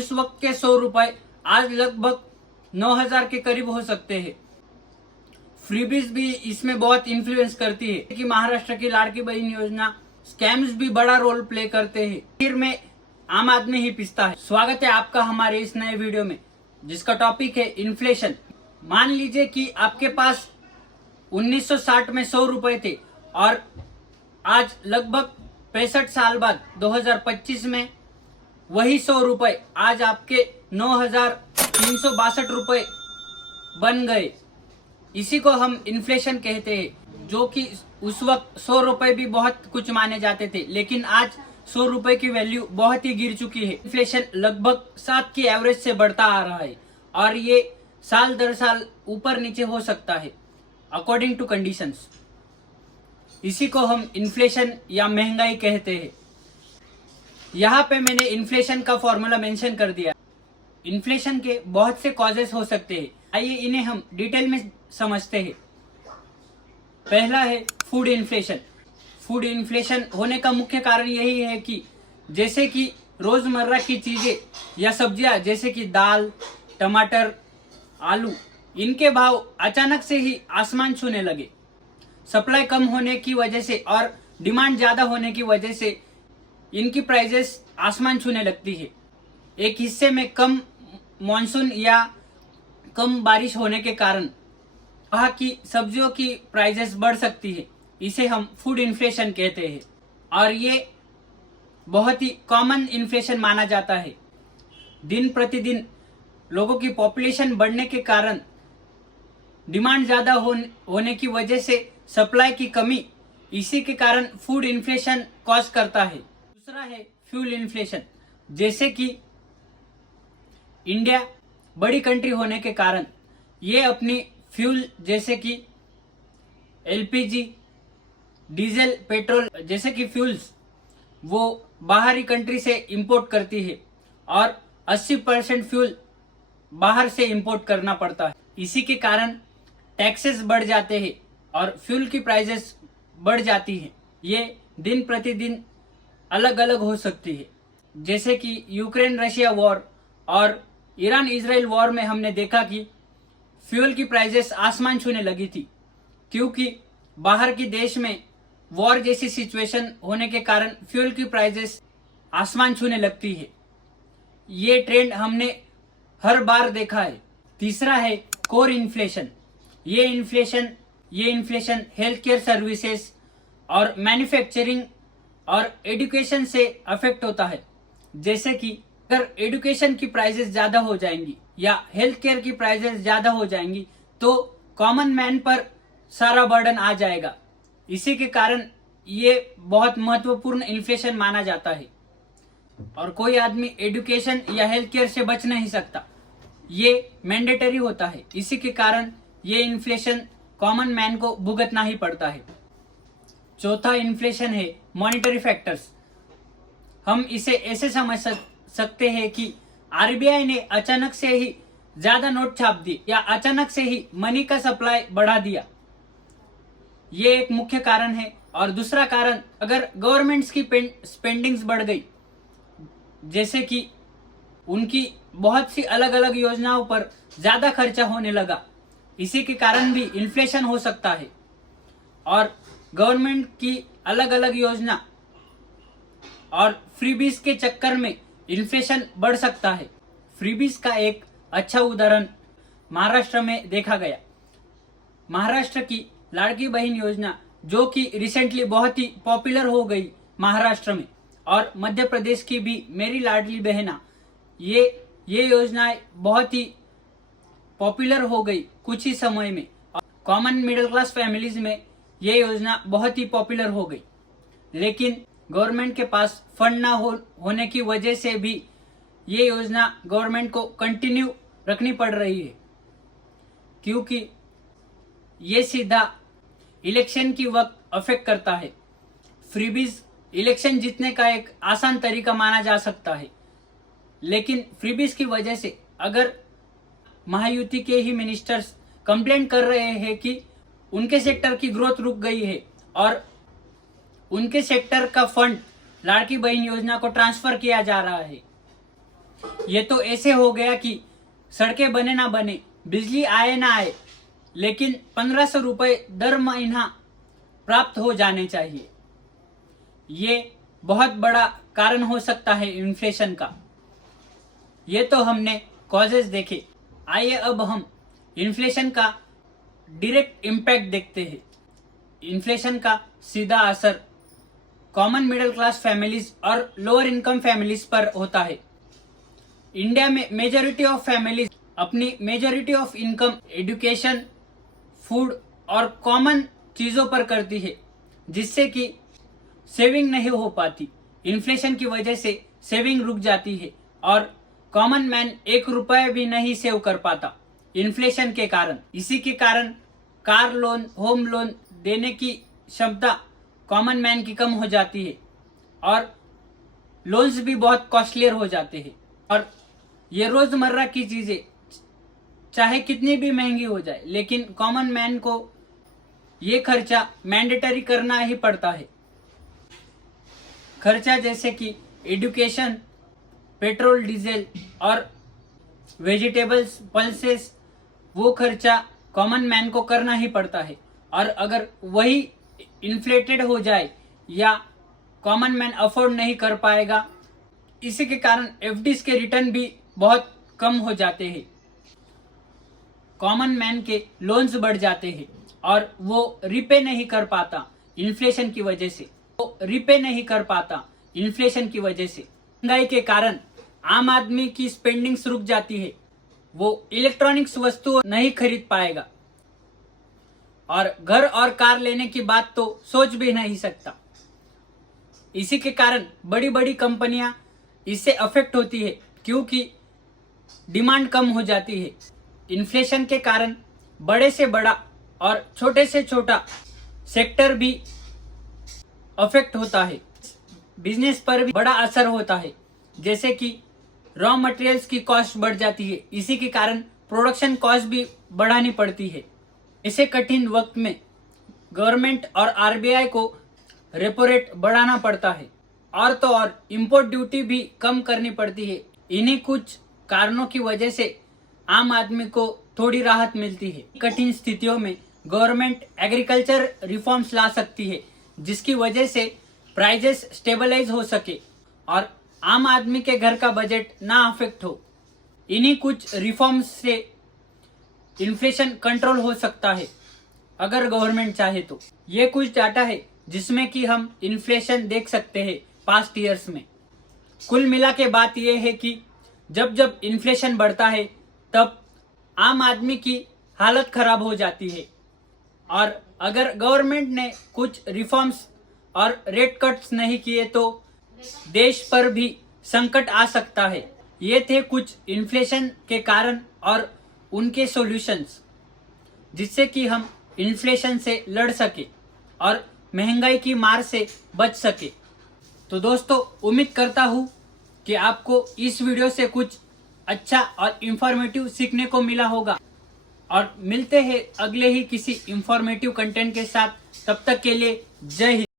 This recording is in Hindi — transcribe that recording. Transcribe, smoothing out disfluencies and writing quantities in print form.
इस वक्त के 100 रुपए आज लगभग 9,000 के करीब हो सकते हैं। फ्रीबीज भी इसमें बहुत इन्फ्लुएंस करती है कि महाराष्ट्र की लाड़की बहन योजना स्कैम्स भी बड़ा रोल प्ले करते हैं। फिर में आम आदमी ही पिसता है। स्वागत है आपका हमारे इस नए वीडियो में, जिसका टॉपिक है इन्फ्लेशन। मान लीजिए कि आपके पास 1960 में 100 रुपए थे और आज लगभग 65 साल बाद 2025 में वही 100 रुपए आज आपके 9,362 रुपए बन गए। इसी को हम इन्फ्लेशन कहते हैं, जो कि उस वक्त 100 रुपए भी बहुत कुछ माने जाते थे, लेकिन आज 100 रुपए की वैल्यू बहुत ही गिर चुकी है। इन्फ्लेशन लगभग 7 की एवरेज से बढ़ता आ रहा है और ये साल दर साल ऊपर नीचे हो सकता है अकॉर्डिंग टू कंडीशंस। इसी को हम इन्फ्लेशन या महंगाई कहते हैं। यहाँ पे मैंने इन्फ्लेशन का फॉर्मूला मेंशन कर दिया। इन्फ्लेशन के बहुत से कॉजेस हो सकते हैं, आइए इन्हें हम डिटेल में समझते हैं। पहला है फूड इन्फ्लेशन। फूड इन्फ्लेशन होने का मुख्य कारण यही है कि जैसे कि रोजमर्रा की चीजें या सब्जियां जैसे कि दाल, टमाटर, आलू, इनके भाव अचानक से ही आसमान छूने लगे। सप्लाई कम होने की वजह से और डिमांड ज्यादा होने की वजह से इनकी प्राइजेस आसमान छूने लगती है। एक हिस्से में कम मॉनसून या कम बारिश होने के कारण वहाँ की सब्जियों की प्राइजेस बढ़ सकती है। इसे हम फूड इन्फ्लेशन कहते हैं और ये बहुत ही कॉमन इन्फ्लेशन माना जाता है। दिन प्रतिदिन लोगों की पॉपुलेशन बढ़ने के कारण डिमांड ज्यादा होने की वजह से सप्लाई की कमी, इसी के कारण फूड इन्फ्लेशन कॉज करता है। दूसरा है फ्यूल इन्फ्लेशन। जैसे कि इंडिया बड़ी कंट्री होने के कारण ये अपनी फ्यूल जैसे कि एलपीजी, डीजल, पेट्रोल जैसे कि फ्यूल्स वो बाहरी कंट्री से इंपोर्ट करती है और 80% फ्यूल बाहर से इंपोर्ट करना पड़ता है। इसी के कारण टैक्सेस बढ़ जाते हैं और फ्यूल की प्राइसेस बढ़ जाती है। ये दिन प्रतिदिन अलग अलग हो सकती है। जैसे कि यूक्रेन रशिया वॉर और ईरान इजराइल वॉर में हमने देखा कि फ्यूल की प्राइसेस आसमान छूने लगी थी, क्योंकि बाहर के देश में वॉर जैसी सिचुएशन होने के कारण फ्यूल की प्राइसेस आसमान छूने लगती है। ये ट्रेंड हमने हर बार देखा है। तीसरा है कोर इन्फ्लेशन। ये इन्फ्लेशन हेल्थ केयर सर्विसेज और मैन्युफैक्चरिंग और एजुकेशन से अफेक्ट होता है। जैसे कि अगर एजुकेशन की प्राइसेस ज्यादा हो जाएंगी या हेल्थ केयर की प्राइसेस ज्यादा हो जाएंगी तो कॉमन मैन पर सारा बर्डन आ जाएगा। इसी के कारण ये बहुत महत्वपूर्ण इन्फ्लेशन माना जाता है और कोई आदमी एजुकेशन या हेल्थ केयर से बच नहीं सकता। ये मैंडेटरी होता है। इसी के कारण ये इन्फ्लेशन कॉमन मैन को भुगतना ही पड़ता है। चौथा इन्फ्लेशन है मॉनेटरी फैक्टर्स। हम इसे ऐसे समझ सकते हैं कि आरबीआई ने अचानक से ही ज्यादा नोट छाप दी या अचानक से ही मनी का सप्लाई बढ़ा दिया। ये एक मुख्य कारण है। और दूसरा कारण, अगर गवर्नमेंट्स की स्पेंडिंग्स बढ़ गई, जैसे कि उनकी बहुत सी अलग अलग योजनाओं पर ज्यादा खर्चा होने लगा, इसी के कारण भी इन्फ्लेशन हो सकता है। और गवर्नमेंट की अलग अलग योजना और फ्रीबीज के चक्कर में इन्फ्लेशन बढ़ सकता है। फ्रीबीज का एक अच्छा उदाहरण महाराष्ट्र में देखा गया। महाराष्ट्र की लाड़की बहन योजना, जो कि रिसेंटली बहुत ही पॉपुलर हो गई महाराष्ट्र में, और मध्य प्रदेश की भी मेरी लाडली बहना, ये योजनाएं बहुत ही पॉपुलर हो गई कुछ ही समय में। कॉमन मिडिल क्लास फैमिलीज में ये योजना बहुत ही पॉपुलर हो गई, लेकिन गवर्नमेंट के पास फंड ना होने की वजह से भी ये योजना गवर्नमेंट को कंटिन्यू रखनी पड़ रही है, क्योंकि ये सीधा इलेक्शन की वक्त अफेक्ट करता है। फ्रीबीज इलेक्शन जीतने का एक आसान तरीका माना जा सकता है, लेकिन फ्रीबीज की वजह से अगर महायुति के ही मिनिस्टर्स कंप्लेंट कर रहे हैं कि उनके सेक्टर की ग्रोथ रुक गई है और उनके सेक्टर का फंड लाड़की बहन योजना को ट्रांसफर किया जा रहा है, ये तो ऐसे हो गया कि सड़कें बने ना बने, बिजली आए ना आए, लेकिन 1500 रुपये दर महीना प्राप्त हो जाने चाहिए। ये बहुत बड़ा कारण हो सकता है इन्फ्लेशन का। ये तो हमने कॉजेज देखे। आइए अब हम इन्फ्लेशन का डायरेक्ट इम्पैक्ट देखते हैं। इन्फ्लेशन का सीधा असर कॉमन मिडिल क्लास फैमिलीज और लोअर इनकम फैमिलीज पर होता है। इंडिया में मेजॉरिटी ऑफ फैमिलीज अपनी majority of income education, food और कॉमन चीज़ों पर करती है, जिससे कि सेविंग नहीं हो पाती। इन्फ्लेशन की वजह से सेविंग रुक जाती है और कॉमन मैन 1 रुपये भी नहीं सेव कर पाता इन्फ्लेशन के कारण। इसी के कारण कार लोन, होम लोन देने की क्षमता कॉमन मैन की कम हो जाती है और लोन्स भी बहुत कॉस्टलियर हो जाते हैं। और ये रोजमर्रा की चीजें चाहे कितनी भी महंगी हो जाए, लेकिन कॉमन मैन को ये खर्चा मैंडेटरी करना ही पड़ता है। खर्चा जैसे कि एजुकेशन, पेट्रोल डीजल और वेजिटेबल्स, पल्सेस, वो खर्चा कॉमन मैन को करना ही पड़ता है। और अगर वही इन्फ्लेटेड हो जाए या कॉमन मैन अफोर्ड नहीं कर पाएगा, इसी के कारण एफडीज के रिटर्न भी बहुत कम हो जाते हैं। कॉमन मैन के लोन्स बढ़ जाते हैं और वो रिपे नहीं कर पाता इन्फ्लेशन की वजह से। महंगाई के कारण आम आदमी की स्पेंडिंग्स रुक जाती है। वो इलेक्ट्रॉनिक्स वस्तु नहीं खरीद पाएगा और घर और कार लेने की बात तो सोच भी नहीं सकता। इसी के कारण बड़ी बड़ी कंपनियां इससे अफेक्ट होती है, क्योंकि डिमांड कम हो जाती है। इन्फ्लेशन के कारण बड़े से बड़ा और छोटे से छोटा सेक्टर भी अफेक्ट होता है। बिजनेस पर भी बड़ा असर होता है, जैसे कि रॉ मटेरियल्स की कॉस्ट बढ़ जाती है। इसी के कारण प्रोडक्शन कॉस्ट भी बढ़ानी पड़ती है। ऐसे कठिन वक्त में गवर्नमेंट और आरबीआई को रेपो रेट बढ़ाना पड़ता है और तो और इंपोर्ट ड्यूटी भी कम करनी पड़ती है। इन्हीं कुछ कारणों की वजह से आम आदमी को थोड़ी राहत मिलती है। कठिन स्थितियों में गवर्नमेंट एग्रीकल्चर रिफॉर्म्स ला सकती है, जिसकी वजह से प्राइजेस स्टेबलाइज हो सके और आम आदमी के घर का बजट ना अफेक्ट हो। इन्हीं कुछ रिफॉर्म्स से इन्फ्लेशन कंट्रोल हो सकता है, अगर गवर्नमेंट चाहे तो। ये कुछ डाटा है जिसमें कि हम इन्फ्लेशन देख सकते हैं पास्ट ईयर्स में। कुल मिला के बात यह है कि जब जब इन्फ्लेशन बढ़ता है, तब आम आदमी की हालत खराब हो जाती है। और अगर गवर्नमेंट ने कुछ रिफॉर्म्स और रेट कट्स नहीं किए तो देश पर भी संकट आ सकता है। ये थे कुछ इन्फ्लेशन के कारण और उनके सॉल्यूशंस, जिससे कि हम इन्फ्लेशन से लड़ सके और महंगाई की मार से बच सके। तो दोस्तों, उम्मीद करता हूँ कि आपको इस वीडियो से कुछ अच्छा और इंफॉर्मेटिव सीखने को मिला होगा। और मिलते हैं अगले ही किसी इंफॉर्मेटिव कंटेंट के साथ। तब तक के लिए जय हिंद।